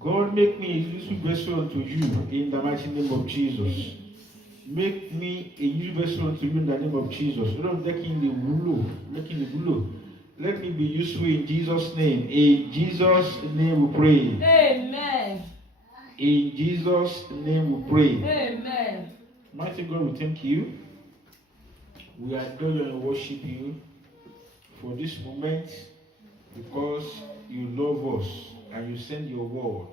God, make me a useful vessel unto you in the mighty name of Jesus. Make me a useful vessel unto you in the name of Jesus. Let me be useful in Jesus' name. In Jesus' name we pray. Amen. In Jesus' name we pray. Amen. Mighty God, we thank you. We adore you and worship you for this moment because you love us and you send your word.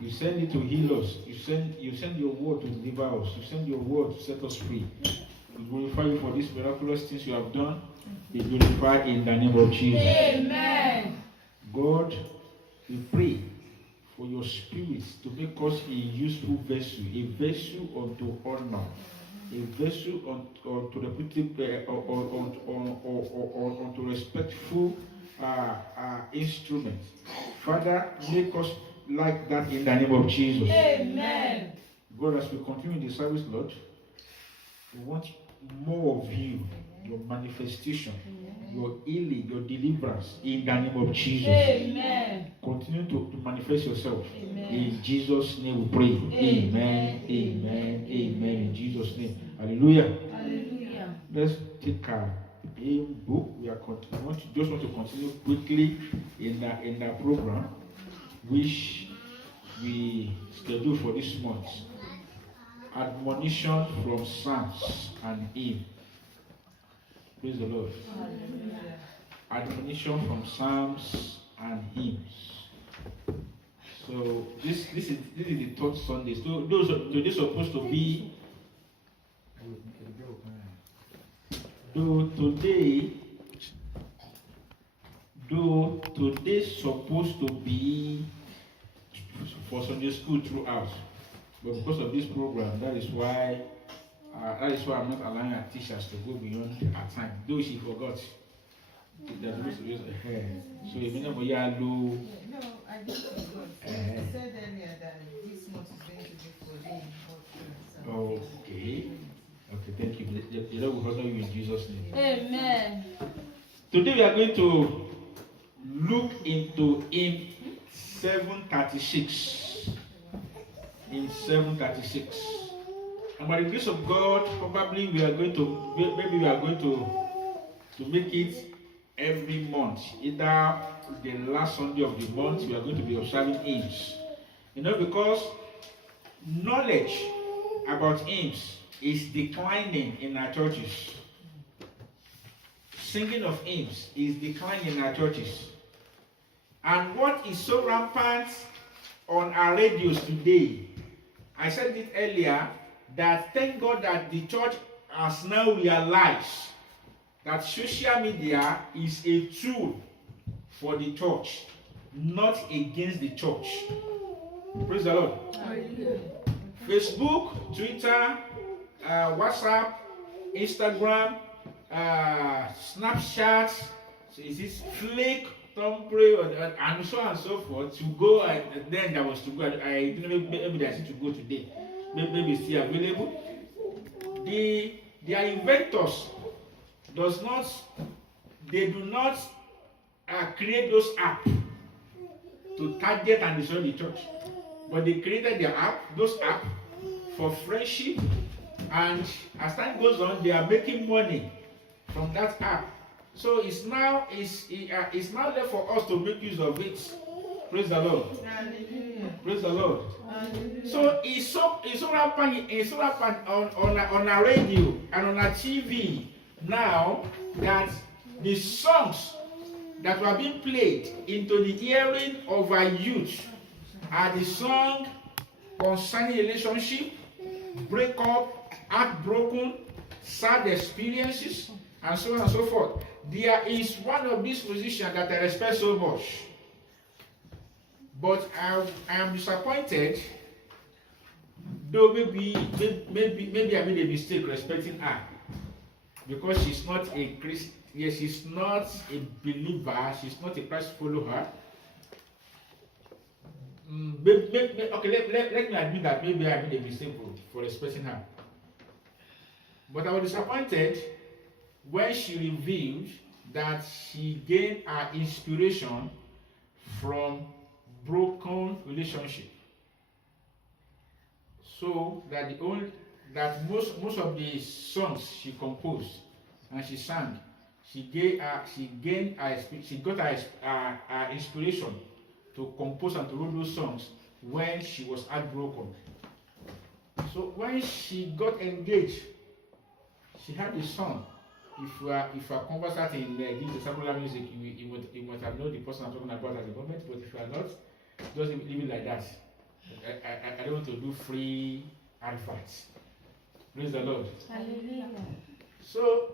You send it to heal us. You send your word to deliver us. You send your word to set us free. We glorify you for these miraculous things you have done. Be glorified in the name of Jesus. Amen. God, we pray for your spirit to make us a useful vessel, a vessel unto honor, a vessel unto unto respectful instrument. Father, make us like that in the name of Jesus. Amen. God, as we continue the service, Lord, we want more of you, your manifestation, your healing, your deliverance in the name of Jesus. Amen. Continue to manifest yourself. Amen. In Jesus' name we pray. Amen. Amen. Amen. In Jesus' name. Hallelujah. Hallelujah. Let's take our aim book. We are just want to continue quickly in the program which we schedule for this month. Admonition from Psalms and hymn. Praise the Lord. Hallelujah. Admonition from Psalms and hymns. So this is the third Sunday. So they're supposed to be. Though today's supposed to be for Sunday school throughout, but because of this program, that is why I'm not allowing our teachers to go beyond our time. Though she forgot. They're supposed to use a hair. So you mean we are low. No, I didn't forget. You said earlier that this month is going to be for the important. Okay. Okay, thank you. The Lord will honor you in Jesus' name. Amen. Today we are going to look into hymn 736. In 736. And by the grace of God, probably we are going to make it every month. Either the last Sunday of the month, we are going to be observing hymns. Because knowledge about hymns is declining in our churches. Singing of hymns is declining in our churches. And what is so rampant on our radios today, I said it earlier, that thank God that the church has now realized that social media is a tool for the church, not against the church. Praise the Lord. Facebook, Twitter, WhatsApp, Instagram, Snapchat, Flake, Thumbprint, and so on and so forth to go, and then there was to go. I didn't know maybe that's to go today. Maybe it's still available. Their inventors do not create those apps to target and destroy the church, but they created those apps for friendship, and as time goes on, they are making money from that app. So it's now left for us to make use of it. Praise the Lord. Hallelujah. Praise the Lord. Hallelujah. So it's so rampant on our radio and on our TV now that the songs that were being played into the hearing of our youth are the songs concerning relationship, breakup, heartbroken, sad experiences, and so on and so forth. There is one of these musicians that I respect so much, but I am disappointed. Though maybe I made a mistake respecting her, because she's not a Christian. Yes, she's not a believer. She's not a Christ follower. Okay, let me admit that maybe I made a mistake for respecting her. But I was disappointed when she revealed that she gained her inspiration from broken relationship. So that most of the songs she composed and she sang, she got her inspiration to compose and to write those songs when she was heartbroken. So when she got engaged, she had a son. If you are conversant in this secular music, you must have known the person I'm talking about at the moment. But if you are not, just leave it like that. I don't want to do free advice. Praise the Lord. Hallelujah. So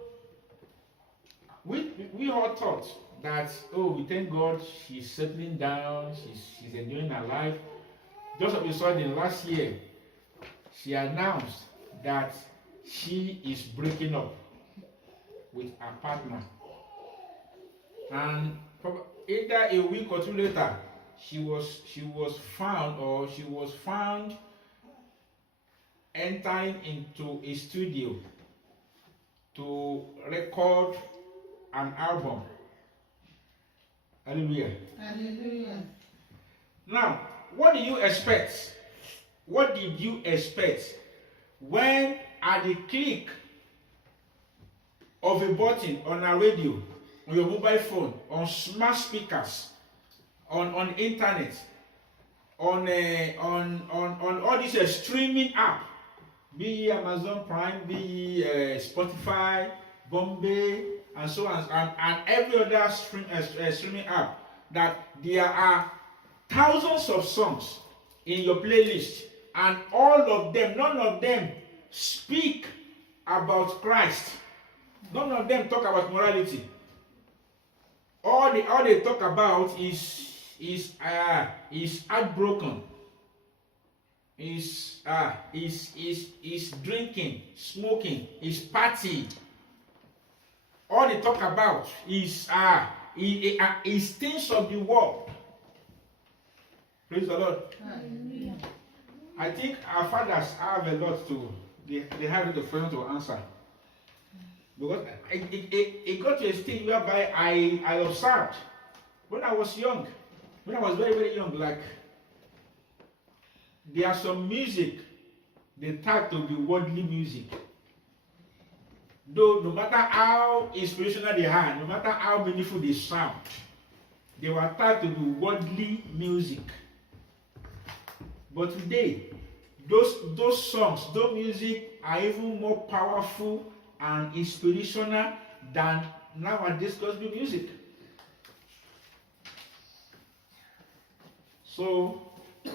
we all thought that, oh, we thank God she's settling down, she's enjoying her life. Just as we saw in last year, she announced that she is breaking up with her partner. And either a week or two later, she was found entering into a studio to record an album. Hallelujah. Hallelujah. Now, what do you expect? What did you expect when at the click of a button on a radio, on your mobile phone, on smart speakers, on internet, on all these streaming app, be it Amazon Prime, be it Spotify, Bombay, and so on, and every other streaming app, that there are thousands of songs in your playlist, and all of them, none of them speak about Christ. None of them talk about morality. All they talk about is heartbroken. Is drinking, smoking, is party. All they talk about is things of the world. Praise the Lord. Hallelujah. I think our fathers have a lot to. They have the freedom to answer. Because it got to a stage whereby I observed when I was young, when I was very, very young, like there are some music they tag to be worldly music. Though no matter how inspirational they are, no matter how meaningful they sound, they were tagged to be worldly music. But today, those songs, those music are even more powerful and inspirational than nowadays gospel music. So, do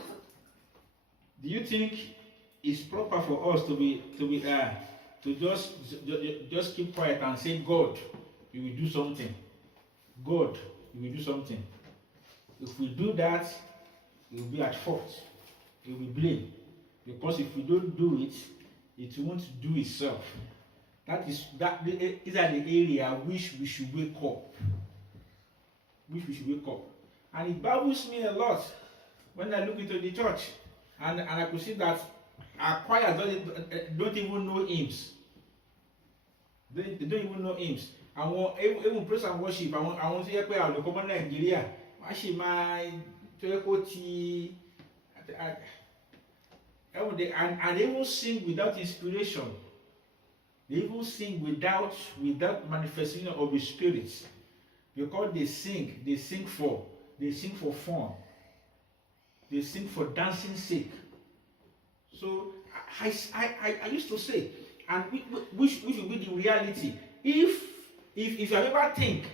you think it's proper for us to just keep quiet and say, God, you will do something? God, you will do something. If we do that, we will be at fault. We will be blamed. Because if we don't do it, it won't do itself. These are the area which we should wake up. And it baffles me a lot when I look into the church and I could see that our choir don't even know hymns. They don't even know hymns. I want even praise and worship. I want to hear prayer the common Nigeria. And they even sing without inspiration. They even sing without manifestation of the Spirit, because they sing for fun. They sing for dancing sake. So I used to say, and which will be the reality. If you ever think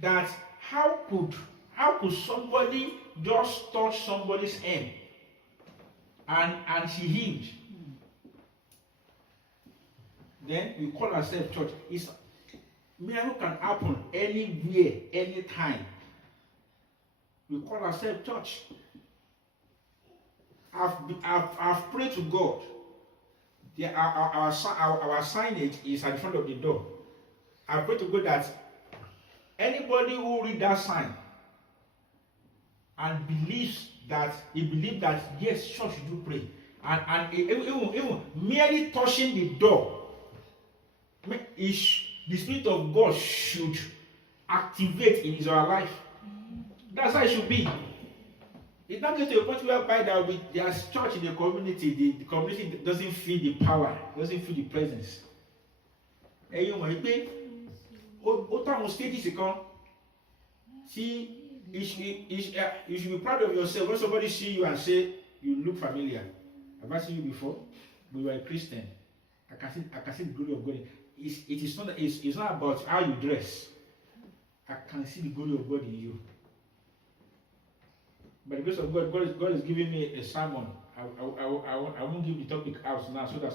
that how could somebody just touch somebody's hand and she healed? Then we call ourselves church. Miracle can happen anywhere, anytime. We call ourselves church. I've prayed to God. Our signage is at the front of the door. I pray to God that anybody who read that sign and believes that yes, church do pray, and even merely touching the door, the Spirit of God should activate in his or her life. That's how it should be. It's not going to a point whereby there's church in the community, the community doesn't feel the power, doesn't feel the presence. And you might be, on stages come. See, you should be proud of yourself. When somebody see you and say, you look familiar. Have I seen you before? We were a Christian. I can see the glory of God. It's not about how you dress. I can see the glory of God in you. By the grace of God, God is giving me a sermon. I won't give the topic out now so that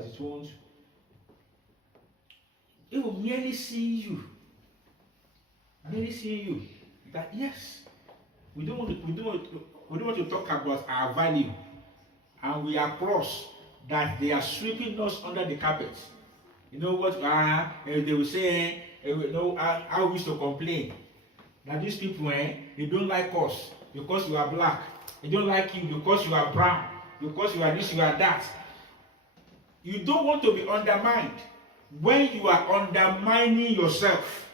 it won't. It will merely see you. Merely see you. That yes, we don't want to talk about our value, and we are cross that they are sweeping us under the carpet. You know what? They will say, I used to complain that these people, they don't like us because you are black. They don't like you because you are brown, because you are this, you are that. You don't want to be undermined when you are undermining yourself.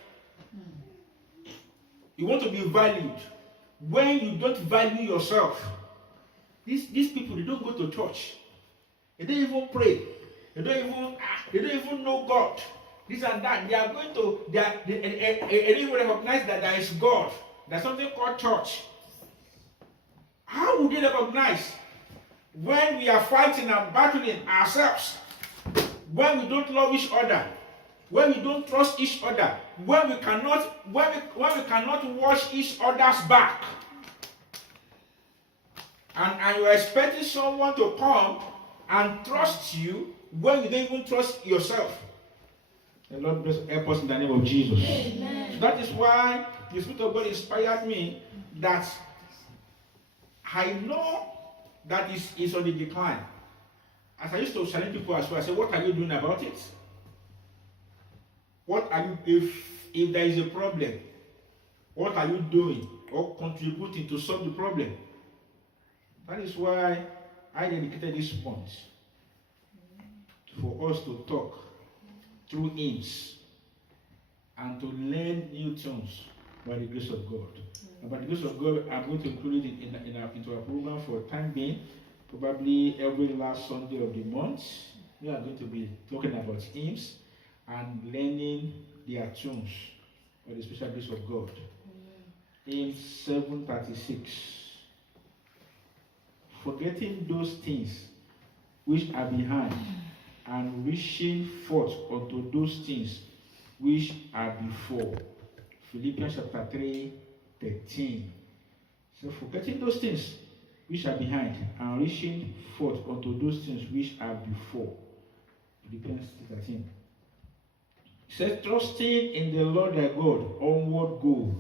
You want to be valued when you don't value yourself. These people, they don't go to church. They don't even pray. They don't even know God. This and that. They are going to. They even recognize that there is God. There's something called church. How would they recognize when we are fighting and battling ourselves? When we don't love each other? When we don't trust each other? When we cannot wash each other's back? And you're expecting someone to come and trust you when you don't even trust yourself. The Lord bless help us in the name of Jesus. Amen. So that is why the Spirit of God inspired me that I know that is on the decline. As I used to challenge people as well, I said, what are you doing about it? What are you, if there is a problem, what are you doing or contributing to solve the problem? That is why I dedicated this month for us to talk through hymns and to learn new tunes by the grace of God. And by the grace of God, I'm going to include it into our program for time being. Probably every last Sunday of the month, we are going to be talking about hymns and learning their tunes by the special grace of God. Hymn 736. Forgetting those things which are behind, and reaching forth unto those things which are before. Philippians chapter 3:13. So forgetting those things which are behind, and reaching forth unto those things which are before. Philippians 3:13. It says, trusting in the Lord thy God, onward go.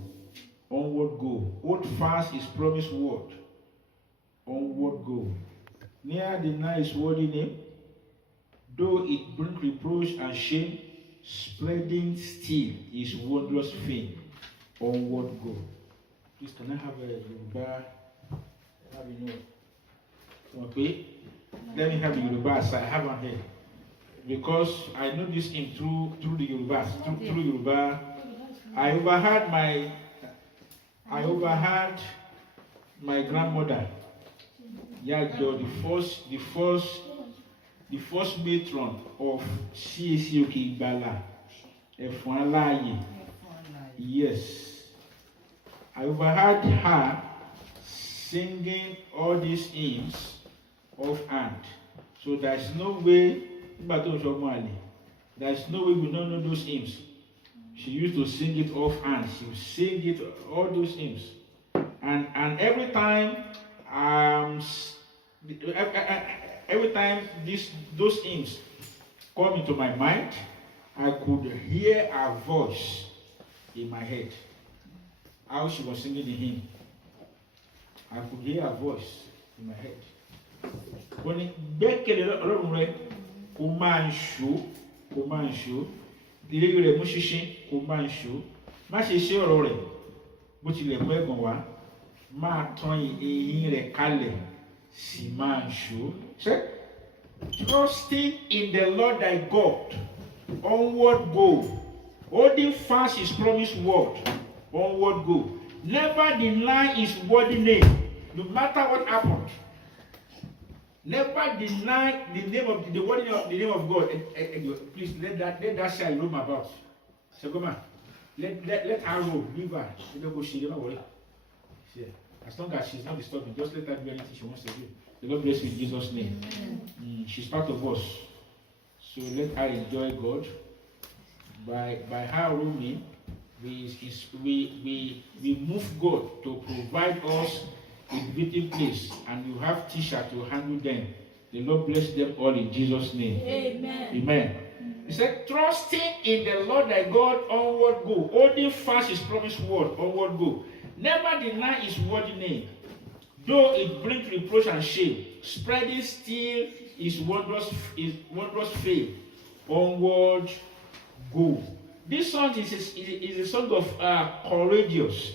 Onward go. Hold fast his promised word. Onward go. Near deny his worthy name, though it bring reproach and shame, spreading still his wondrous fame. Onward go. Please, can I have a Yoruba? Okay. Let me have the Yoruba as I have one here. Because I know this hymn through the Yoruba. Through Yoruba. I overheard my grandmother, the first matron of C.A.C.River, yes. I overheard her singing all these hymns offhand. So there's no way we don't know those hymns. She used to sing it offhand. She would sing it, all those hymns. And every time those hymns come into my mind, I could hear her voice in my head. How she was singing the hymn. I could hear her voice in my head. When it kò máa ń ṣó ìlérí rẹ̀ mú ṣinṣin kò máa ń ṣó má ṣe ṣe ọ̀rọ̀ rẹ̀ bó tilẹ̀ mú ẹ̀gàn wá máa tan eyín rẹ̀ kalẹ̀ sì máa ń ṣó. Trusting in the Lord thy God, onward go, Holding fast his promised word, onward go. Never deny his worthy name, no matter what happened. Never deny the name of the worthy name of the name of God. Please let that child roam about. So come on. Let her roam, leave her. She don't go, she don't worry. Yeah. As long as she's not disturbing, just let her do anything she wants to do. The Lord bless you in Jesus' name. She's part of us. So let her enjoy God. By her roaming, we move God to provide us a meeting place, and you have teacher to handle them. The Lord bless them all in Jesus' name. Amen. Amen. He said, trusting in the Lord thy God, onward go. Holding fast his promised word, onward go. Never deny his worthy name, though it brings reproach and shame. Spreading still his wondrous fame, onward go. This song is a song of courageous.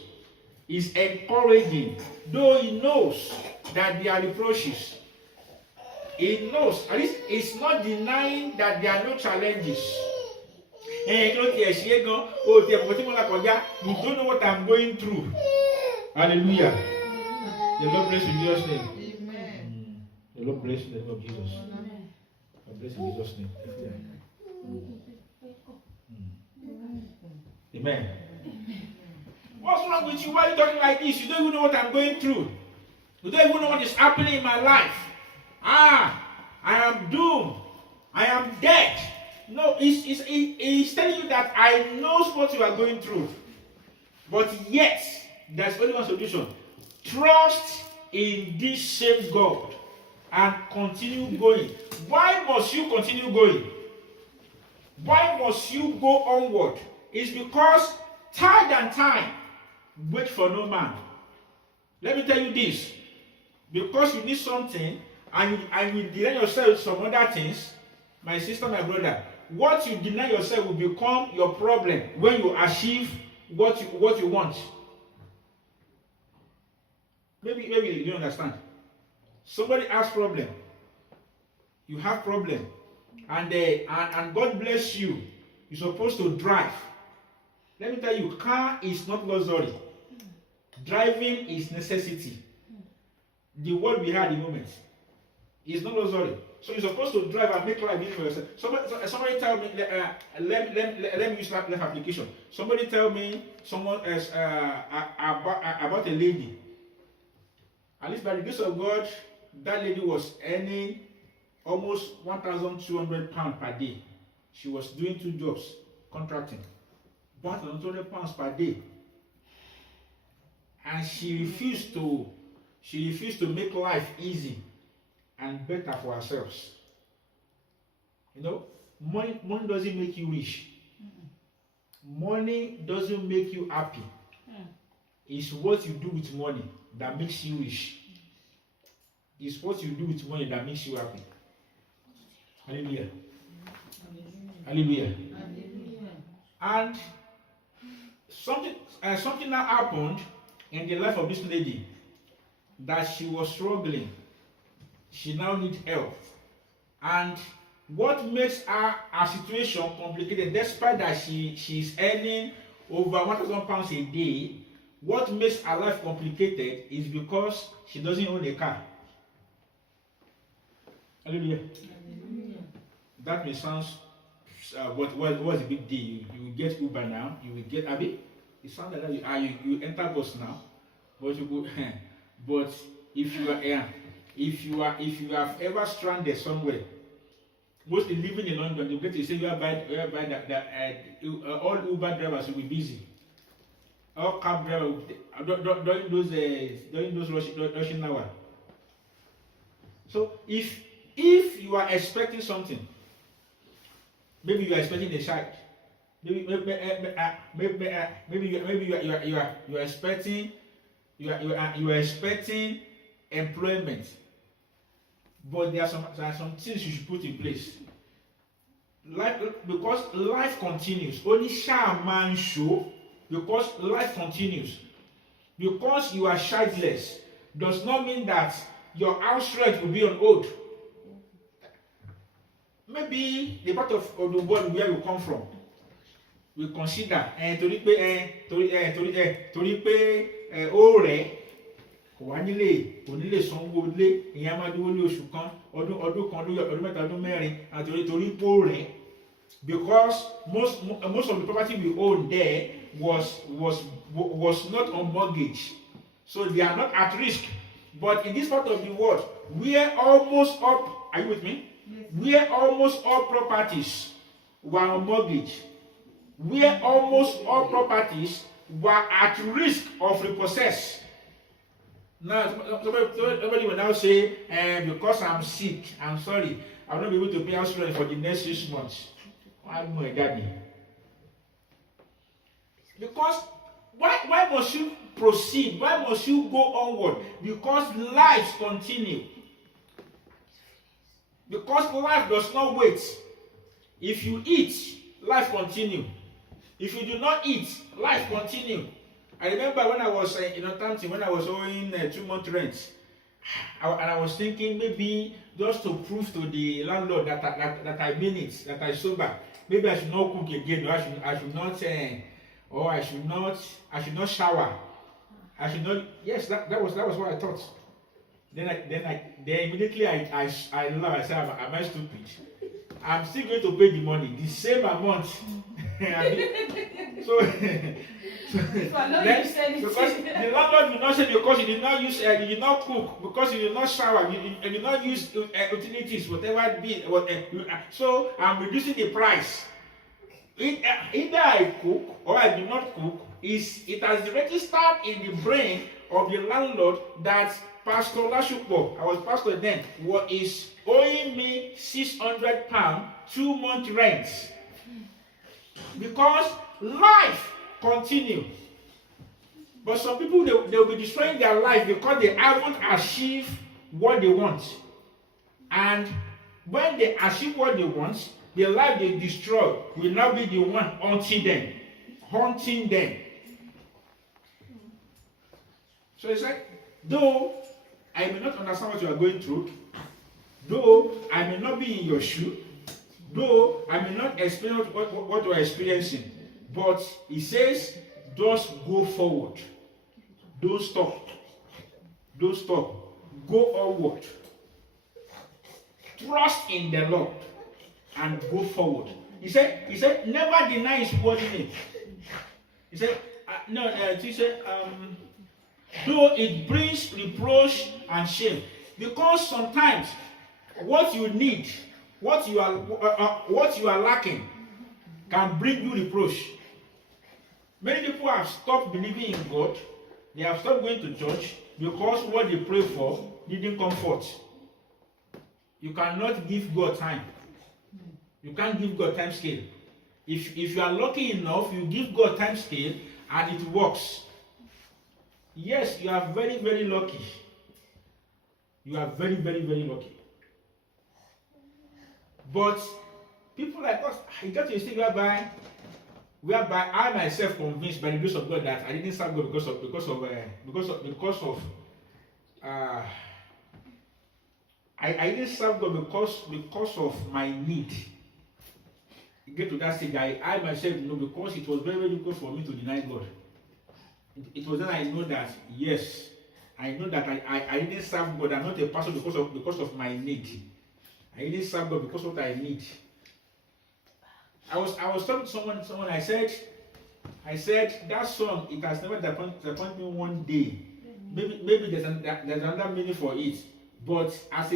Is encouraging, though he knows that there are reproaches. He knows, at least he's not denying that there are no challenges. You don't know what I'm going through. Hallelujah. The Lord bless you in Jesus' name. Amen. The Lord bless you in the name of Jesus. God bless you in Jesus' name. Amen. What's wrong with you? Why are you talking like this? You don't even know what I'm going through. You don't even know what is happening in my life. I am doomed. I am dead. No, he's telling you that I know what you are going through. But yet, there's only one solution. Trust in this same God and continue going. Why must you continue going? Why must you go onward? It's because time and time, wait for no man. Let me tell you this. Because you need something and you deny yourself some other things, my sister, my brother, what you deny yourself will become your problem when you achieve what you want. Maybe you don't understand. Somebody has problem. You have problem. And God bless you. You're supposed to drive. Let me tell you, car is not luxury. Driving is necessity. The world we have at the moment is not luxury. So you're supposed to drive and make life easy for yourself. Somebody tell me, let me use that application. Somebody tell me someone else about a lady. At least by the grace of God, that lady was earning almost 1,200 pounds per day. She was doing 2 jobs, contracting. 1,200 pounds per day. And she refused to make life easy and better for ourselves. You know, money doesn't make you rich. Money doesn't make you happy. It's what you do with money that makes you rich. It's what you do with money that makes you happy. Hallelujah. Hallelujah. And something that happened in the life of this lady, that she was struggling. She now needs help. And what makes her situation complicated, despite that she's earning over 1,000 pounds a day, what makes her life complicated is because she doesn't own a car. Hallelujah. That may sound, what's a big deal? You will get Uber now. You will get Abby. It sounds like that you enter bus now, but you go. But if you have ever stranded somewhere, mostly living in London, you get to say you are by all Uber drivers will be busy. All cab drivers during those rushing hours. So if you are expecting something, maybe you are expecting a child. Maybe you are expecting employment, but there are some things you should put in place. Because life continues. Only man show because life continues. Because you are childless does not mean that your house rent will be on hold. Maybe the part of the world where you come from, we consider torí pé ó rẹ̀ kò wá kò nílé sanwó ilé ìyẹn máa dúró ní oṣù kan ọdún kan ọdún mẹ́ta ọdún mẹ́rin àti torí pé ó rẹ̀ because most of the property we own there was not on mortgage, so they are not at risk. But in this part of the world, where almost all, are you with me? Yes. Where almost all properties were on mortgage, where almost all properties were at risk of repossess. Now, somebody will now say, because I'm sick, I'm sorry, I will not be able to pay house rent for the next 6 months. I'm my daddy. Because why must you proceed? Why must you go onward? Because lives continue. Because life does not wait. If you eat, life continue. If you do not eat, life continue. I remember when I was when I was owing 2 months rent, and I was thinking maybe just to prove to the landlord that I mean it, that I sober. Maybe I should not cook again, or I should not shower. I should not. Yes, that was what I thought. Then immediately I laughed. I said, am I stupid? I'm still going to pay the money, the same amount. so because the landlord will not say because you did not use, you did not cook, because you did not shower, you did not use utilities, whatever it be. So I'm reducing the price. Either I cook or I do not cook. It has registered in the brain of the landlord that Pastor Olasupo, I was pastor then, is owing me £600 2 month rent. Because life continues. But some people, they will be destroying their life because they haven't achieved what they want. And when they achieve what they want, the life they destroy will now be the one haunting them. So it's like, though I may not understand what you are going through, though I may not be in your shoe, though I may not experience what you are experiencing, but he says, just go forward. Don't stop. Don't stop. Go onward. Trust in the Lord and go forward. He said, never deny his worthiness. He said, though it brings reproach and shame, because sometimes what you need, what you are lacking, can bring you reproach. Many people have stopped believing in God. They have stopped going to church because what they pray for didn't come forth. You cannot give God time. You can't give God time scale. If you are lucky enough, you give God time scale and it works. Yes, you are very, very lucky. You are very, very, very lucky. But people like us, I got to a stage whereby I myself convinced by the grace of God that I didn't serve God I didn't serve God because of my need. You get to that stage, I myself know, because it was very, very difficult for me to deny God. It was then I know that, yes, I know that I didn't serve God. I'm not a pastor because of my need. I didn't serve God because of what I need. I was talking to someone. I said that song, it has never disappointed me one day. Maybe there's another meaning for it. But as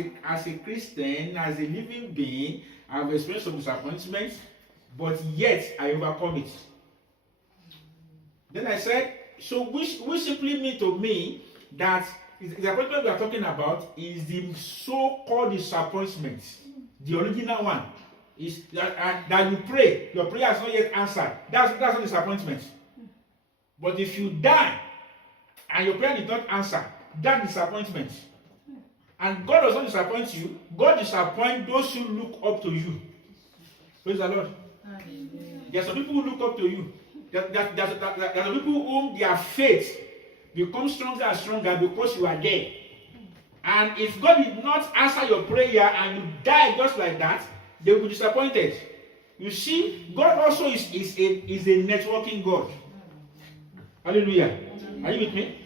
a Christian, as a living being, I've experienced some disappointments, but yet I overcome it. Then I said, so which simply mean to me that the disappointment we are talking about is the so-called disappointment, the original one. Is that you pray, your prayer has not yet answered. That's not disappointment. But if you die and your prayer did not answer, that's disappointment. And God does not disappoint you. God disappoints those who look up to you. Praise the Lord. There are some people who look up to you. There are some people whom their faith becomes stronger and stronger because you are there. And if God did not answer your prayer and you die just like that, they will be disappointed. You see, God also is a networking God. Hallelujah. Are you with me?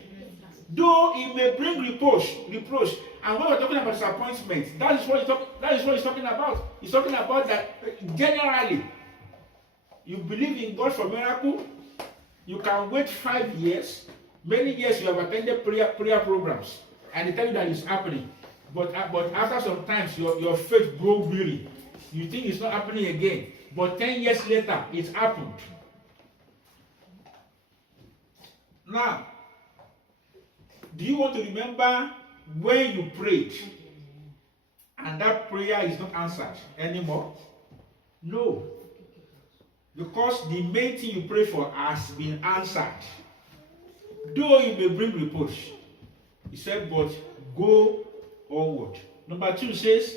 Though it may bring reproach, and when we're talking about disappointment, that is what he's talking about. He's talking about that generally, you believe in God for miracle, you can wait 5 years, many years you have attended prayer programs, and they tell you that it's happening. But after some times, your faith grows weary. You think it's not happening again. But 10 years later, it's happened. Now, do you want to remember when you prayed and that prayer is not answered anymore? No. Because the main thing you pray for has been answered. Though it may bring reproach. He said, but go onward. Number 2 says,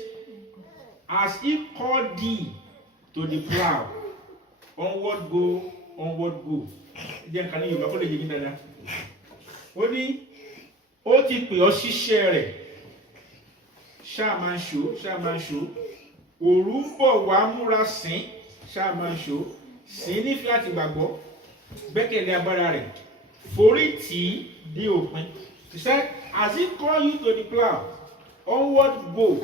as he called thee to the plow, onward go, onward go. Ó ní ó ti pè ọ́ ṣiṣẹ́ rẹ̀, ṣáà máa ń ṣó, òru ń bọ̀ wá múra sìn, ṣáà máa ń ṣó, sìn nífẹ̀ẹ́ àti gbàgbọ́, gbẹ́kẹ̀lé agbára rẹ̀, forí tì í dé òpin. He said, as he called you to the plow, onward go.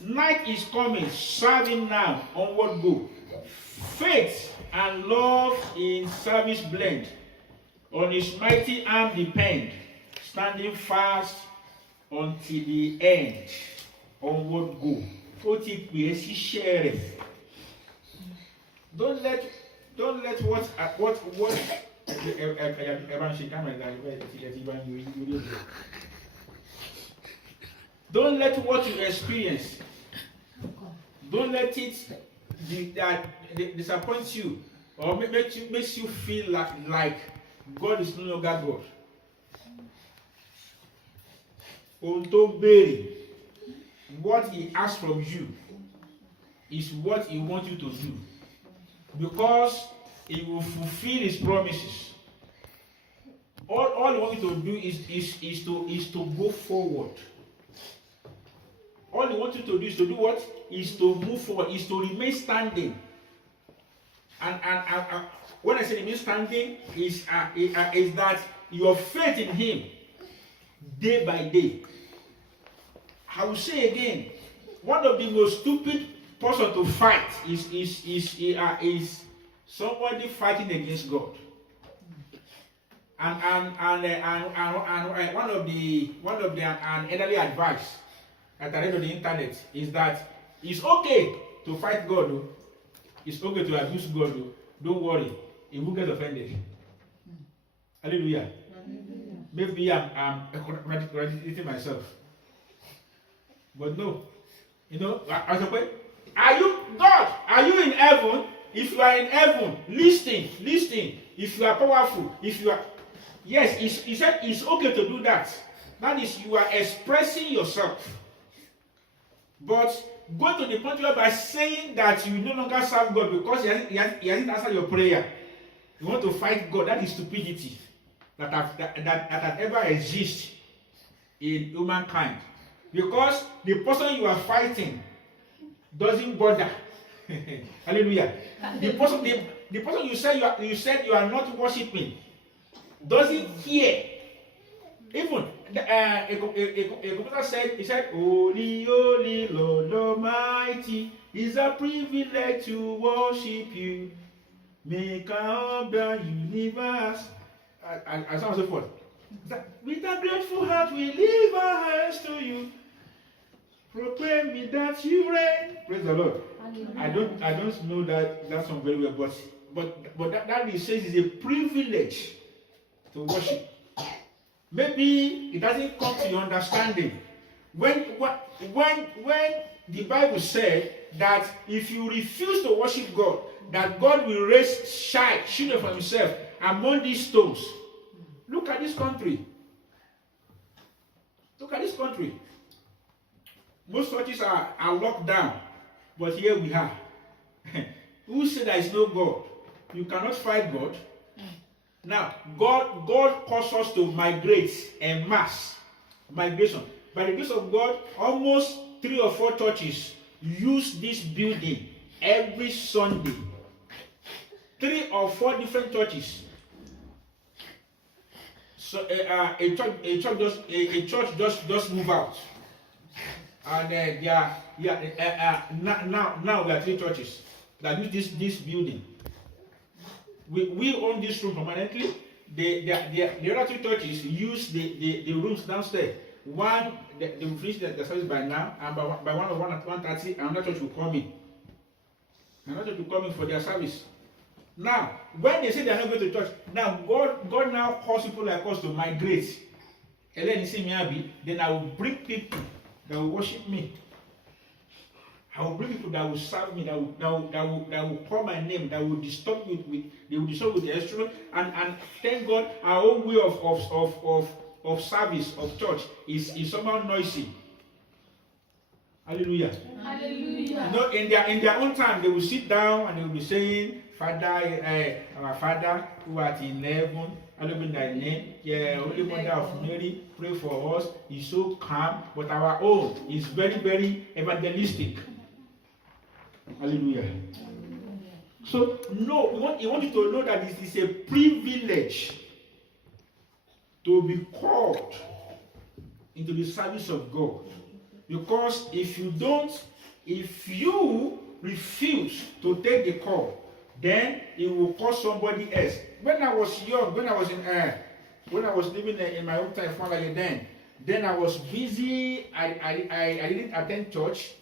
Night is coming, serve him now, onward go. Faith and love in service blend. On his mighty arm depend, standing fast until the end. Onward go. Ó ti pè é ṣiṣẹ́ rẹ̀. Don't let what don't let what you experience, don't let it disappoint you or makes you feel like God is no longer God. Ohun tó béèrè, what he asks from you is what he wants you to do, because he will fulfill his promises. All he wants you to do is to go forward. All he wants you to do is to do what? Is to move forward, is to remain standing. And when I say remain standing, is that your faith in him day by day. I will say again, one of the most stupid person to fight is somebody fighting against God. And one of the elderly advice that I read on the internet is that it's okay to fight God, though. It's okay to abuse God, though. Don't worry, he will get offended. Hallelujah. Maybe I'm contradicting myself, but no, I was like, are you God? Are you in heaven? If you are in heaven, listen. If you are powerful, if you are, yes, he said it's okay to do that. That is, you are expressing yourself. But go to the point where by saying that you no longer serve God because he hasn't answered your prayer, you want to fight God. That is stupidity that has ever existed in humankind. Because the person you are fighting doesn't bother. Hallelujah. The person you said you are not worshiping doesn't care. Even a composer said, he said, "Holy, holy Lord Almighty, it's a privilege to worship you, maker of the universe," and so on and so forth. With a grateful heart, we lift our hands to you. Proclaim me that you reign. Praise the Lord. I don't know that song very well, but that really says it's a privilege to worship. Maybe it doesn't come to your understanding. When the Bible said that if you refuse to worship God, that God will raise children for himself among these stones. Look at this country. Look at this country. Most churches are locked down, but here we are. Who said there is no God? You cannot fight God. Now, God calls us to migrate en masse. Migration. By the grace of God, almost 3 or 4 churches use this building every Sunday. 3 or 4 different churches. So a church just move out, and now there are 3 churches that use this building. We own this room permanently. The other 2 churches use the rooms downstairs. One, they will finish the service by now, and by 1:30, another church will come in. Another church will come in for their service. Now, when they say they are not going to church, now God now calls people like us to migrate. And then you see me, then I will bring people that will worship me. I will bring people that will serve me, that will call my name, that will disturb me with the instrument, and thank God our own way of service of church is somehow noisy. Hallelujah. Hallelujah. You know, in their own time, they will sit down and they will be saying, Father, our Father who art in heaven, hallowed be thy name. Yeah, Holy Mother of Mary, pray for us. He's so calm, but our own is very, very evangelistic. Hallelujah. So, no, we want you to know that this is a privilege to be called into the service of God. Because if you refuse to take the call, then it will call somebody else. When I was young, when I was living in my hometown, then I was busy. I didn't attend church,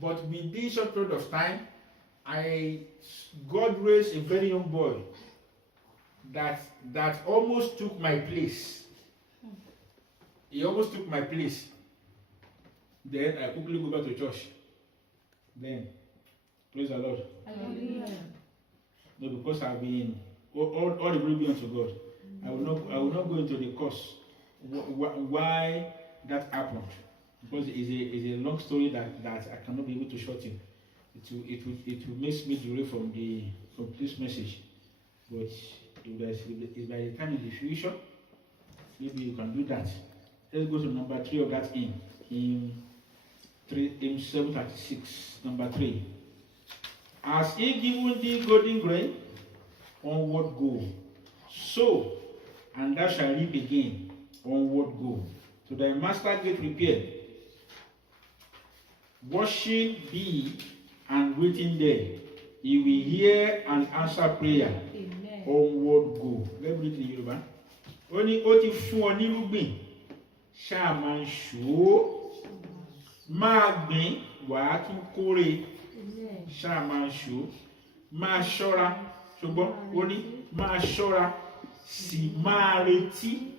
but within a short period of time, God raised a very young boy that almost took my place. He almost took my place. Then I quickly go back to church. Then, praise the Lord. Hallelujah. No, because I've been all the glory be unto God. I will not go into the cause why that happened, because it is a long story that I cannot be able to shorten. It will make me derail from this message. But if by the time in the future, maybe you can do that. Let's go to number 3 of that hymn. Hymn 736, number 3. As he given thee golden grain, onward go. Sow, and thou shalt reap again, onward go. To thy master gate repair, washing thee and waiting there. He will hear and answer prayer. Amen. Onward go. Let's read in Yoruba. Only oti fún ọ nírúgbìn, ṣáà máa ń ṣó. Máa gbìn, wàá tún kórè. Ṣáà máa ń ṣó. Máa ṣọ́ra. Ṣùgbọ́n ó ní máa ṣọ́ra sì máa retí.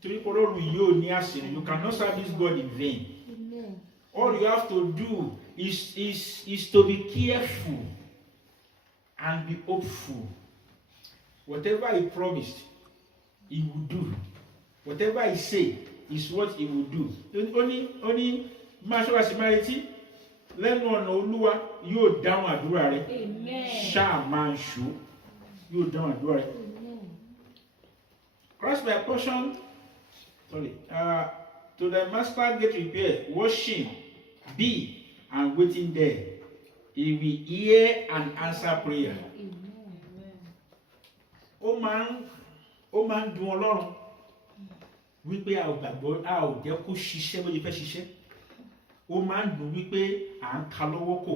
Torí pé Ọlọ́run yóò ní àṣírí. You cannot serve this God in vain. Amen. All you have to do is to be careful and be hopeful. Whatever he promised, he will do. Whatever he said is what he will do. Only máa ṣọ́ra sí máa retí. Lẹ́nu ọ̀nà Olúwa yóò dáhùn àdúrà rẹ. Amen. Ṣáà máa ń ṣó. Yóò dáhùn àdúrà rẹ. Amen. Cross my portion. To the master gate repair, washing, be and waiting there. He will hear and answer prayer. Amen. Ó máa ń dùn Ọlọ́run wípé a ò gbàgbọ́, a ò jẹ́ kó ṣiṣẹ́ bó ṣe fẹ́ ṣiṣẹ́. Ó máa ń dùn wípé à ń ka lọ́wọ́ kò.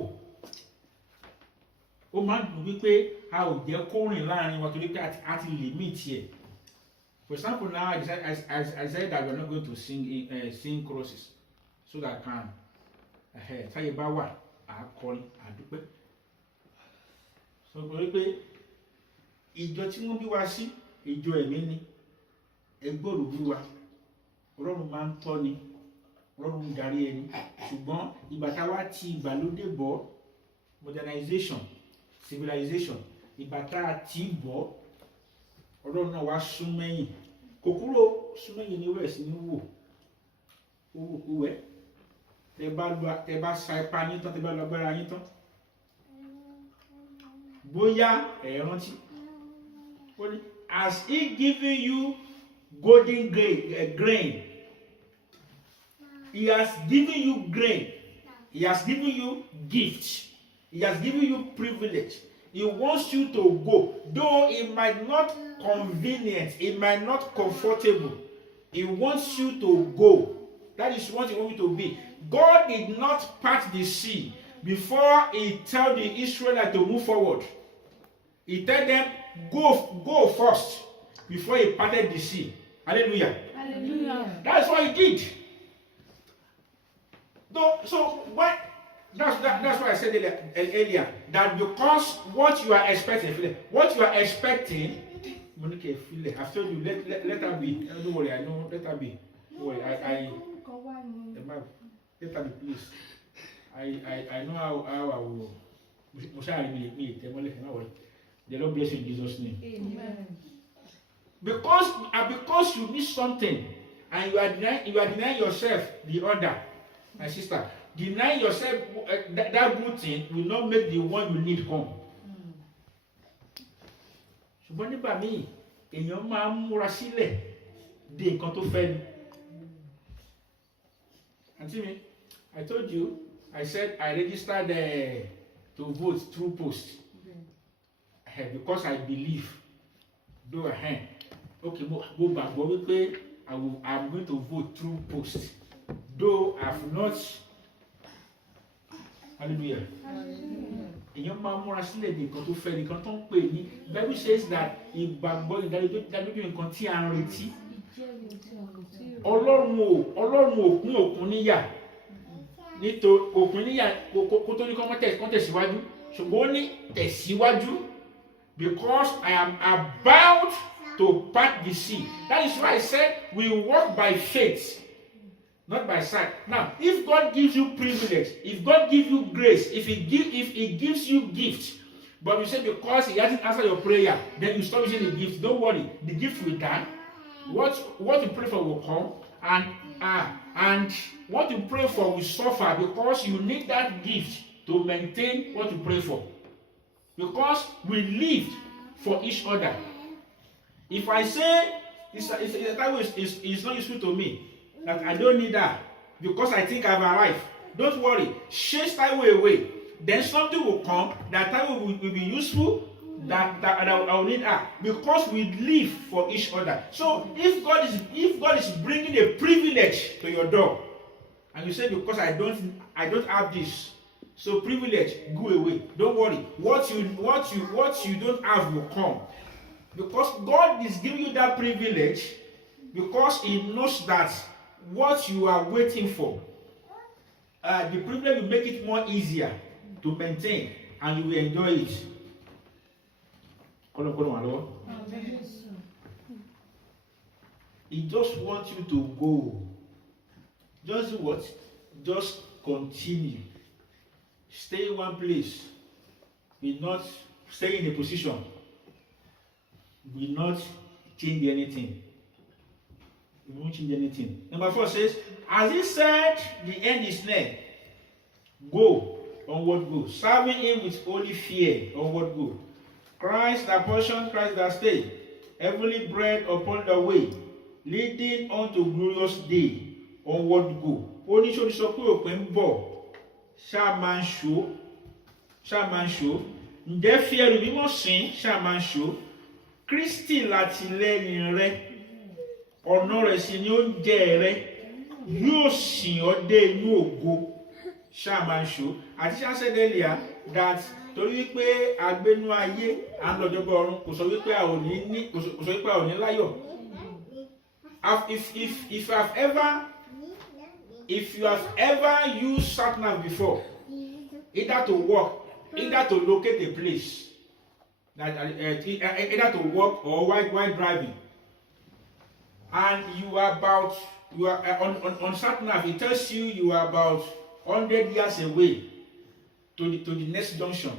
Ó máa ń dùn wípé a ò jẹ́ kó rìn láàrin wa torí pé a ti limit ẹ̀. For example, now I decided that we're not going to sing choruses so that I can. Táyé bá wà, àkọrin, àdúpẹ́. Sọ pé ìjọ tí wọ́n bí wa sí, ìjọ ẹ̀mí ni. Ẹgbẹ́ Olúwa, Ọlọ́run máa ń tọ́ ni, Ọlọ́run ń darí ẹni. Ṣùgbọ́n ìgbà tá wá ti ìgbàlódé bọ̀, modernization, civilization, ìgbà tá ti bọ̀, Ọlọ́run náà wá sún mẹ́yìn. Kòkúrò sún mẹ́yìn ní wẹ̀ sí ní wò. Owó wẹ̀. Tẹ bá sa ipá yín tán, tẹ bá lọ agbára yín tán. Bóyá ẹ rántí. As he giving you golden grain, he has given you grain He has given you gifts. He has given you privilege. He wants you to go. Though it might not convenient, it might not comfortable. He wants you to go. That is what he wants you to be. God did not part the sea before he told the Israelites to move forward. He told them, go first before he parted the sea. Hallelujah. Hallelujah. That's what he did. So what? That's why I said earlier that because what you are expecting, I've told you, let her be. Don't worry, I know, let her be. Don't worry, let her be, please. I know how I will. The Lord bless you in Jesus' name. Amen. Because you need something and you are denying yourself the other, my sister. Denying yourself that good thing will not make the one you need come. Ṣùgbọ́n nígbà míì èèyàn máa ń múra sílẹ̀ de nǹkan tó fẹ́ ni. Auntie me, I told you, I said I registered to vote through post because I believe. Though okay, mo gbàgbọ́ wípé I'm going to vote through post. Though I've not. Hallelujah. Èèyàn máa múra sílẹ̀ ní nǹkan tó fẹ́ nǹkan tó ń pè ní. Bible says that ìgbàgbọ́ ìdánilójú nǹkan tí a ń retí. Ọlọ́run òkun òkun níyà. Nítorí òkun níyà kó tó ní kọ́ tẹ̀síwájú. Ṣùgbọ́n ó ní tẹ̀síwájú because I am about to part the sea. That is why I said we walk by faith. Not by sight. Now, if God gives you privilege, if God gives you grace, if He gives you gifts, but you say because He hasn't answered your prayer, then you stop using the gift. Don't worry, the gift will die. What you pray for will come, and what you pray for will suffer because you need that gift to maintain what you pray for. Because we live for each other. If I say it's not useful to me, that I don't need that because I think I've arrived. Don't worry. Chase Taiwo away. Then something will come that Taiwo will be useful that I will need that because we live for each other. So if God is bringing a privilege to your door, and you say because I don't have this, so privilege go away. Don't worry. What you don't have will come because God is giving you that privilege because He knows that. What you are waiting for, the privilege will make it more easier to maintain and you will enjoy it. He just wants you to go. Just do what? Just continue. Stay in one place. Will not stay in a position. Will not change anything. It won't change anything. Number 4 says, as He said, the end is near. Go, onward go. Serving Him with holy fear, onward go. Christ that portion, Christ that stay. Heavenly bread upon the way, leading unto glorious day, onward go. Oníṣòrí sọ pé òpin ń bọ̀, ṣáà máa ń ṣó. Ǹjẹ́ fi ẹrù mímọ́ sìn, ṣáà máa ń ṣó. Kristi làtìlẹ́yìn rẹ. Ọ̀nà rẹ̀ sì ni oúnjẹ rẹ̀ yóò sìn ọ́ dé inú ògo ṣáà máa ń ṣó. Àti ṣáà said earlier that torí wípé agbénú ayé à ń lọ́jọ́ bọ́ ọ̀run kò sọ wípé a ò ní láyọ̀. If you have ever used sat-nav before, either to walk, either to locate a place, either to walk or while driving. And you are on sat-nav, it tells you are about 100 years away to the next junction.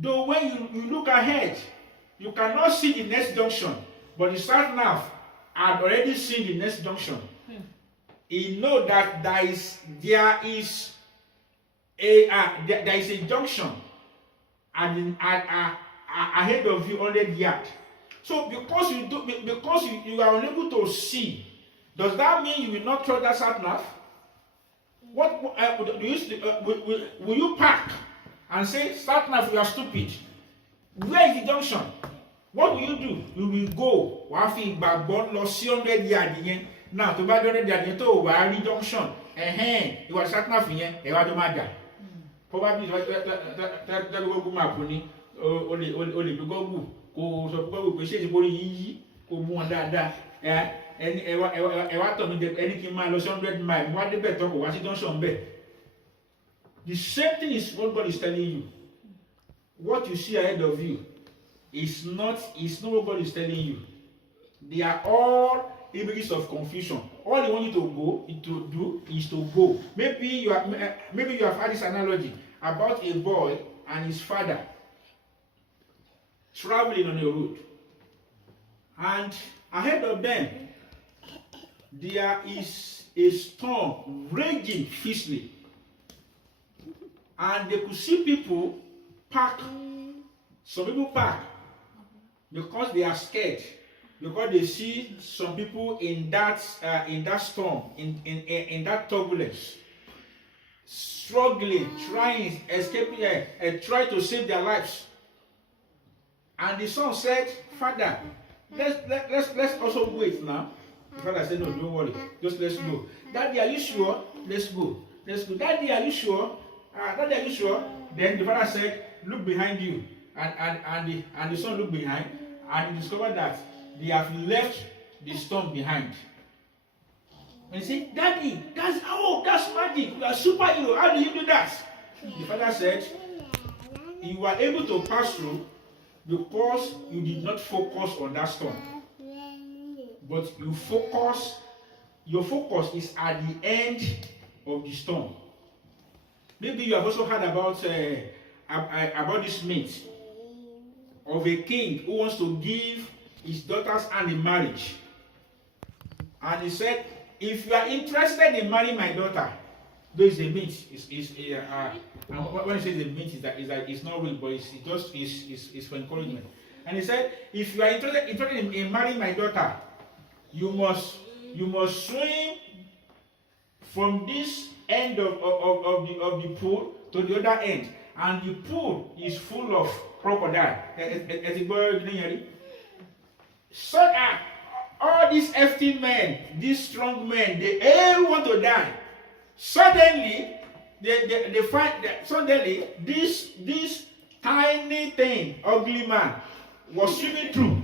Though when you look ahead, you cannot see the next junction, but the sat-nav had already seen the next junction. He knows that there is a junction and ahead of you 100 yards. So because you are unable to see, does that mean you will not trust that sat-nav? What will you park and say, start now if you are stupid? Where is the junction? What will you do? You will go. Wàá fi ìgbàgbọ́ lọ sí 100 yard yẹn. Now tó bá dé 100 yard yẹn tó wàá rí junction. Ìwà start now fi yẹn ẹ̀wá tó máa dà. Probably tẹ́lẹ̀ Google map ni o lè gbé Google kó sọ pé Google pé ṣé ìsìnkú orí yíyí kó mú wọn dáadáa. Ẹ̀wá tọ̀ mí jẹ ẹni kí n máa lọ sí 100 miles wá débẹ̀ tán kò wá sí junction bẹ́ẹ̀. The same thing is what God is telling you. What you see ahead of you is not what God is telling you. They are all images of confusion. All He wants you to do is to go. Maybe you have had this analogy about a boy and his father traveling on a road, and ahead of them there is a storm raging fiercely, and they could see people park. Some people park because they are scared, because they see some people in that storm, in that turbulence, struggling, trying, escaping, try to save their lives. And the son said, "Father, let's also wait now." The father said, "No, don't worry, just let's go." "Daddy, are you sure?" "Let's go. Let's go." "Daddy, are you sure?" "Daddy, are you sure?" Then the father said, "Look behind you." And the son looked behind, and he discovered that they have left the storm behind. And he said, "Daddy, that's magic. You are superhero. How do you do that?" The father said, "You were able to pass through because you did not focus on that storm. But your focus is at the end of the storm." Maybe you have also heard about this myth of a king who wants to give his daughter's hand in marriage. And he said, "If you are interested in marrying my daughter," though it's a myth, and when he says the myth is that it's not real, but it's for encouragement. And he said, "If you are interested in marrying my daughter, you must swim from this end of the pool to the other end, and the pool is full of crocodile." So that all these hefty men, these strong men, they all want to die. Suddenly, they find that suddenly this tiny thing, ugly man, was swimming through,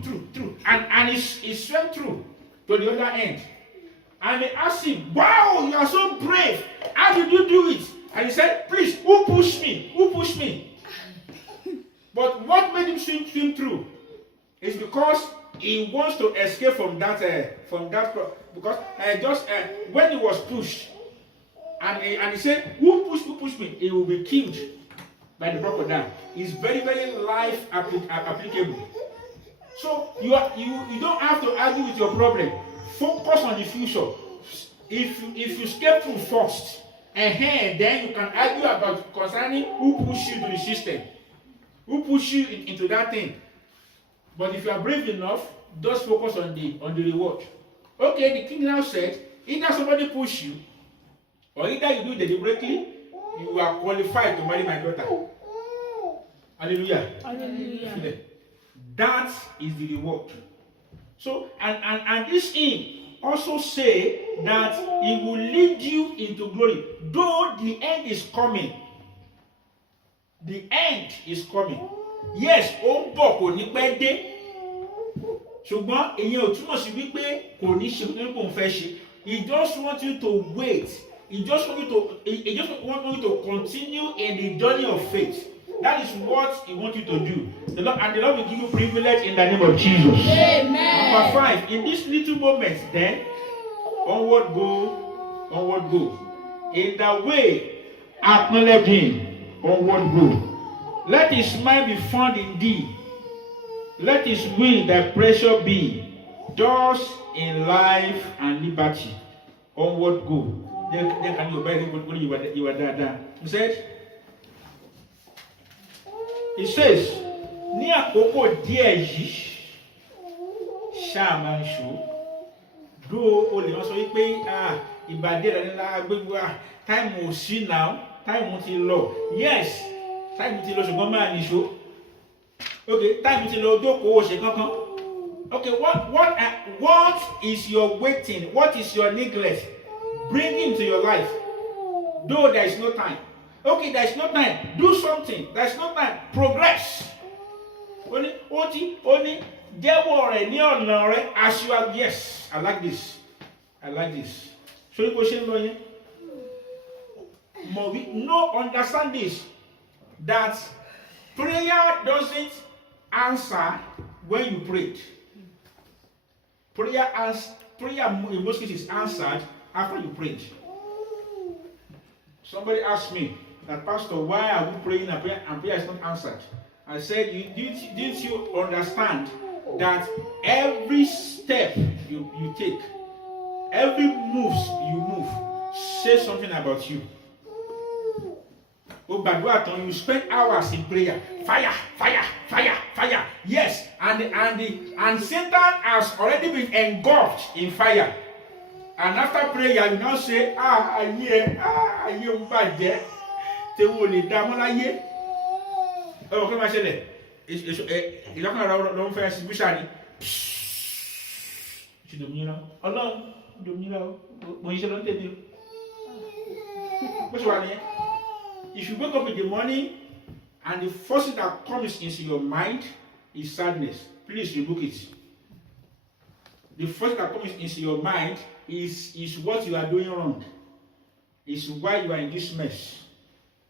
and he swam through to the other end. And they asked him, "Wow, you are so brave. How did you do it?" And he said, "Please, who pushed me? Who pushed me?" But what made him swim through is because he wants to escape from that because when he was pushed, and he said, "Who pushed me?" He will be killed by the crocodile. It's very, very life applicable. So you don't have to argue with your problem. Focus on the future. If you escape through first, then you can argue about concerning who pushed you to the system, who pushed you into that thing. But if you are brave enough, just focus on the reward. Okay, the king now said, either somebody push you, or either you do it deliberately, you are qualified to marry my daughter. Hallelujah. Hallelujah. That is the reward. So, and this hymn also say that it will lead you into glory. Though the end is coming. The end is coming. Yes, ó bọ̀ kò ní pẹ́ dé. Ṣùgbọ́n èyí ò túmọ̀ sí wípé kò ní ṣe pé kò ń fẹ́ ṣe. He just wants you to wait. He just wants you to continue in the journey of faith. That is what he wants you to do. The Lord will give you privilege in the name of Jesus. Amen. Number 5, in this little moment, then, onward go. In the way, acknowledge him, onward go. Let his smile be found in thee. Let his will thy pressure be. Just in life and liberty, onward go. Then can you obey when you are there. He says, ní àkókò díẹ̀ yìí, ṣáà máa ń ṣó. Dó o lè wọ́n sọ wípé ìbàdí rẹ̀ ńlá gbégbá time ò sí now, time ti lọ. Yes, time ti lọ ṣùgbọ́n máa nìṣó. Okay, time ti lọ jókòó ṣe kankan. Okay, what is your waiting? What is your neglect? Bring into your life. Though there is no time. Okay, there is no time. Do something. There is no time. Progress. Only, jẹ́wọ́ rẹ̀ ní ọ̀nà rẹ̀ as you are. Yes, I like this. I like this. So you go share lawyer. No, understand this. That prayer doesn't answer when you prayed. Prayer in most cases is answered after you prayed. Somebody asked me that, Pastor, why are we praying and prayer is not answered? I said, didn't you understand that every step you take, every move you move, says something about you? Oh, but you spend hours in prayer. Fire, fire, fire, fire. Yes, and Satan has already been engulfed in fire. And after prayer, you now say, aye, bàjẹ́. Te wo le da mo láyé. Oh, kí ló máa ṣẹlẹ̀? Ìjọba ló ń fẹ́ exhibition ni. Ṣé domina? Ọlọ́run domina o. Mo ń ṣe ló ń tẹ̀lé o. Bó ṣe wà nìyẹn? If you wake up in the morning and the first thing that comes into your mind is sadness, please rebuke it. The first thing that comes into your mind is what you are doing wrong. Is why you are in this mess.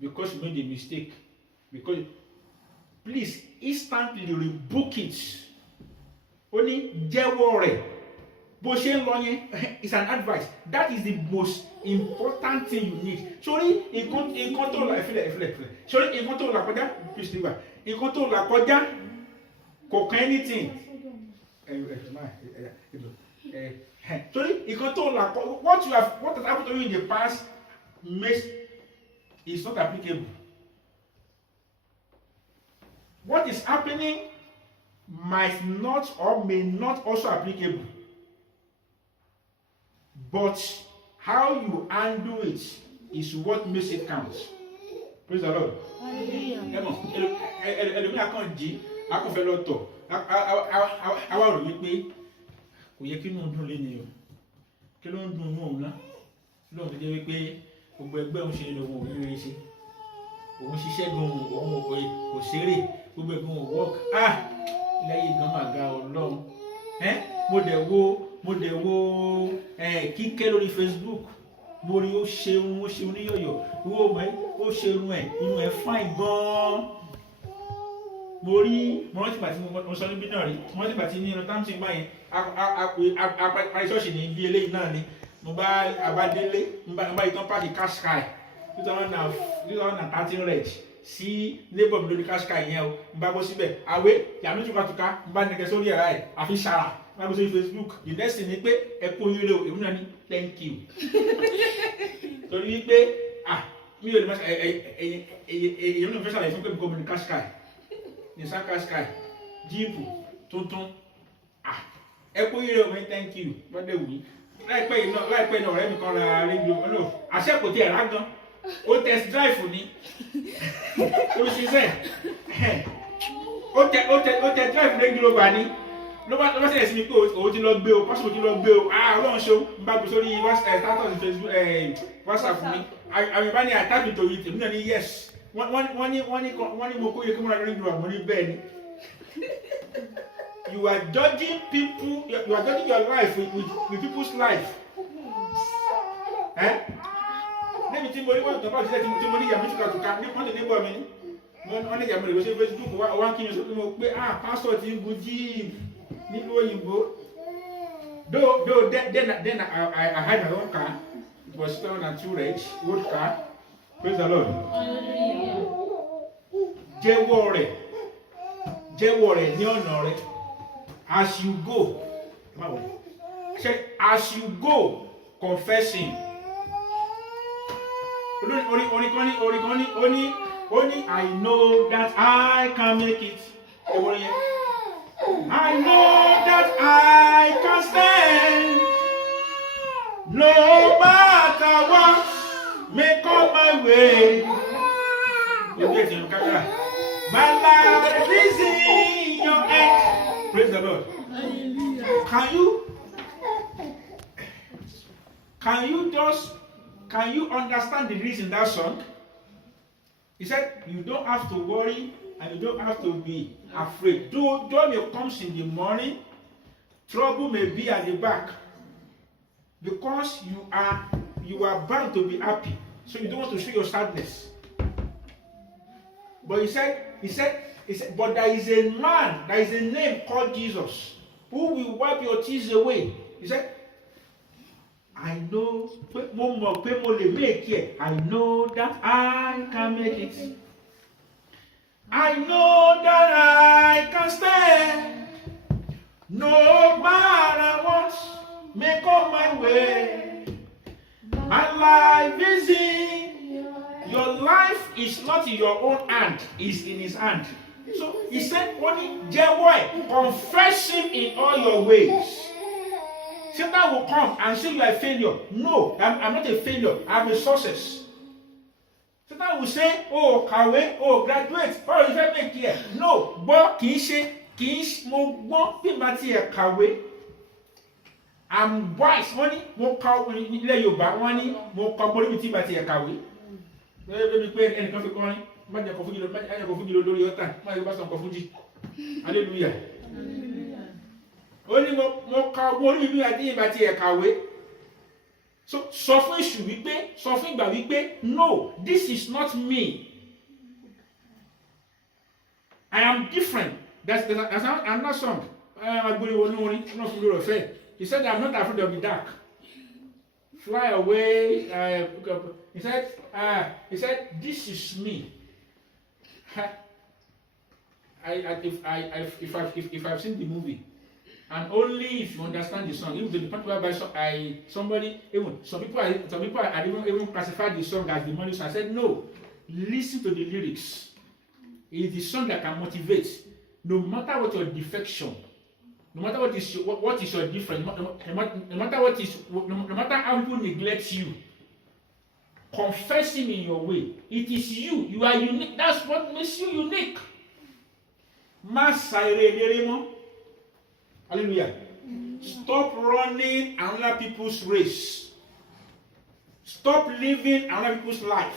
Because you made a mistake. Because, please, instantly rebuke it. Only jẹ́wọ́ rẹ̀. Bó ṣe ń lọ yẹn is an advice. That is the most important thing you need. Sorry, nǹkan tó là ìfilẹ̀. Sorry, nǹkan tó là kọjá, please leave her. Nǹkan tó là kọjá kò kàn anything. Sorry, nǹkan tó là kọjá, what has happened to you in the past is not applicable. What is happening might not or may not also applicable. But how you handle it is what makes it count. Praise the Lord. Ẹlòmíràn kan jí, a kò fẹ́ lọ tọ̀, àwa rò wípé kò yẹ kí inú dùn lé ní o. Kí ló ń dùn inú òun náà? Lóun tó jẹ́ wípé gbogbo ẹgbẹ́ òun ṣe lè wọ òun rere ṣe. Òun ṣiṣẹ́ gan òun kò ṣeré, gbogbo ẹgbẹ́ òun work. Lẹ́yìn gan máa ga Ọlọ́run. Mo dẹ̀ wo Kíkẹ́ lórí Facebook. Mo rí ó ṣeun níyọ̀yọ̀. Wo mọ̀ ó ṣerun ẹ̀, inú ẹ̀ fine gan. Mo rántí pàtí mo sọ níbí náà rí. Mo rántí pàtí ní ẹnu táǹtì gbà yẹn. Apá ìṣọ́ọ̀ṣì ní bí eléyìí náà ni. Mo bá Abádélé, mo bá ìtàn pàtí CACGHB 2013 reg sí neighbor mi lórí CACGHB yẹn o. Mo bá bọ́ síbẹ̀. Àwẹ̀ yàmí túkàtúkà, mo bá nẹgẹ sórí ẹ̀rá ẹ̀ àfi ṣàrà. Mo bá sórí Facebook. The next thing ni pé ẹ kú oyún lé o, èmi náà ní thank you. Torí wípé mi ò lè máa èyí náà fẹ́ ṣàlàyé fún pé mi kò mọ̀ ní CACGHB. Ní sá CACGHB, jíìpù tuntun. Ẹ kú oyún lé o, thank you. Lọ́dẹ̀ wù mí. Láìpẹ́ iná ọ̀rẹ́ mi kan ra rédíò. No, àṣẹ kò tiẹ̀ rà gan. Ó test drive ni. Ó ṣiṣẹ́. Ó tẹ drive rédíò bá ní. Ló bá ṣẹlẹ̀ sí mi pé òun ti lọ gbé o, pásítọ̀ ti lọ gbé o. Ọlọ́run ṣe ó ń bá gbé sórí status Facebook, WhatsApp mi. Àwọn ìbá ní attack me to it. Èmi náà ní yes. Wọ́n ní mo kó iye kí wọ́n ra rédíò àmọ́ ní bẹ́ẹ̀ ni. You are judging people. You are judging your life with people's life. Níbi tí mo rí wọ́n tọ́pọ̀ sílẹ̀ tí mo ní yàmí túkàtúkà ní wọ́n lè níbọ̀ mi ní. Wọ́n ní yàmí rẹ̀ wọ́n ṣe Facebook wá kí ni sọ pé mo pé pásítọ̀ ti ń gun jíìpù nílùú òyìnbó. Though then I had my own car. It was 2002 reg, old car. Praise the Lord. Jẹ́wọ́ rẹ̀ ní ọ̀nà rẹ̀. As you go, confessing. Only I know that I can make it. I know that I can stand. No matter what may in your camera. My life is in your hands. Praise the Lord. Hallelujah. Can you understand the reason that song? He said, you don't have to worry and you don't have to be afraid. Though may comes in the morning, trouble may be at the back. Because you are bound to be happy. So you don't want to show your sadness. But he said, but there is a man, there is a name called Jesus, who will wipe your tears away. He said, I know that I can make it. I know that I can stand. No matter what may come my way. My life is in. Your life is not in your own hand, it's in his hand. So he said, only Jehovah, confess him in all your ways. Satan will come and say you are a failure. No, I'm not a failure. I'm a success. Satan will say, oh, kàwé, oh, graduate, oh, if I make here. No, but kìí mo gbọ́n bí màá ti ẹ̀ kàwé. I'm wise. Wọ́n ní mo kà ilé Yorùbá. Wọ́n ní mo kà borí mi tí màá ti ẹ̀ kàwé. Bẹ́ẹ̀ bí pé ẹnìkan fi kọrin. Má jẹ́ kó fújì lórí ọ̀tá. Má yẹ kó bá sọ kó fújì. Hallelujah. Only mo ka borí mi àti ìgbà tí ẹ kàwé. So sọ fún èṣù wípé, sọ fún ìgbà wípé, no, this is not me. I am different. That's another song. He said, I'm not afraid of the dark. Fly away. He said, this is me. If I've seen the movie, and only if you understand the song, even the part whereby some people are even classified the song as the money song. I said, no, listen to the lyrics. It is the song that can motivate. No matter what your defection, no matter what is your difference, no matter how people neglect you, confess him in your way. It is you. You are unique. That's what makes you unique. Hallelujah. Stop running another people's race. Stop living another people's life.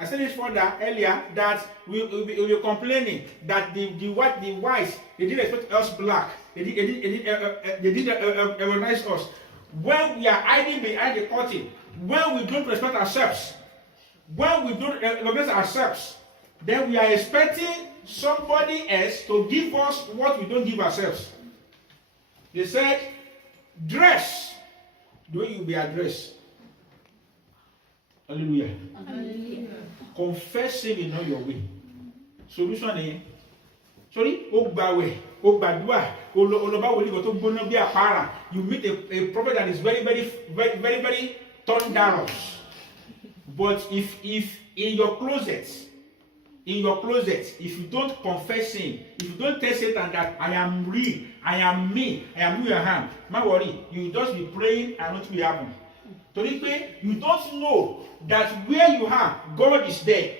I said this further earlier that we were complaining that the wise, they didn't expect us black. They didn't recognize us. When we are hiding behind the curtain, when we don't respect ourselves, when we don't recognize ourselves, then we are expecting somebody else to give us what we don't give ourselves. They said, dress the way you be addressed. Hallelujah. Hallelujah. Confess him in all your way. Solution is, sorry, Ogbawe, Ogbadua, Oloba to gbona bi apara. You meet a prophet that is very thunderous. But if in your closet, if you don't confess him, if you don't tell Satan that I am real, I am me, I am who I am, don't worry, you will just be praying and nothing will happen. You don't know that where you are, God is there.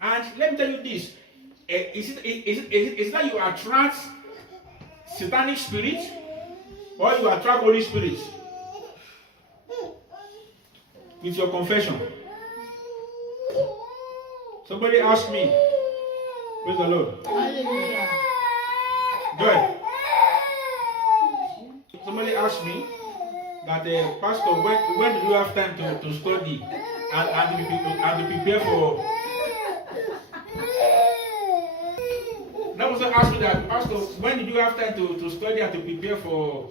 And let me tell you this, is it that you attract satanic spirit or you attract Holy Spirit with your confession? Somebody asked me, praise the Lord. Hallelujah. Joy. Somebody asked me that Pastor, when do you have time to study and to prepare for? That was asked me that, Pastor, when did you have time to study and to prepare for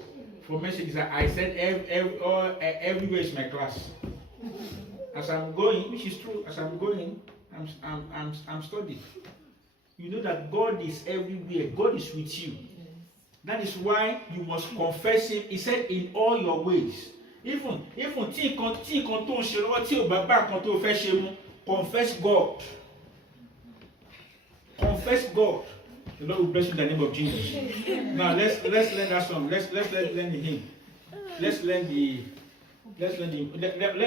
messages? I said everywhere is my class. As I'm going, which is true, as I'm going, I'm studying. You know that God is everywhere. God is with you. That is why you must confess him. He said in all your ways. Even confess God. Confess God. The Lord will bless you in the name of Jesus. Now let's learn that song. Let's learn the hymn. Let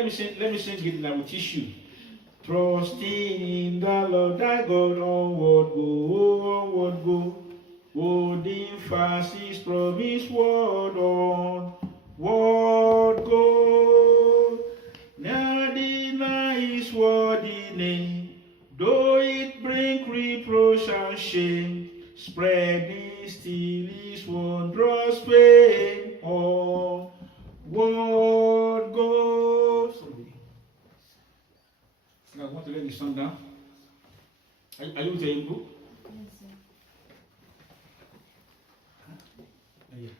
me sing it and I will teach you. Trusting in the Lord thy God, onward go, holding fast his promised word, onward go. Never deny his worthy name, though it bring reproach and shame, spreading still his wondrous fame, onward go. I want to let the song down. Are you with your book? Yes, sir. Yeah.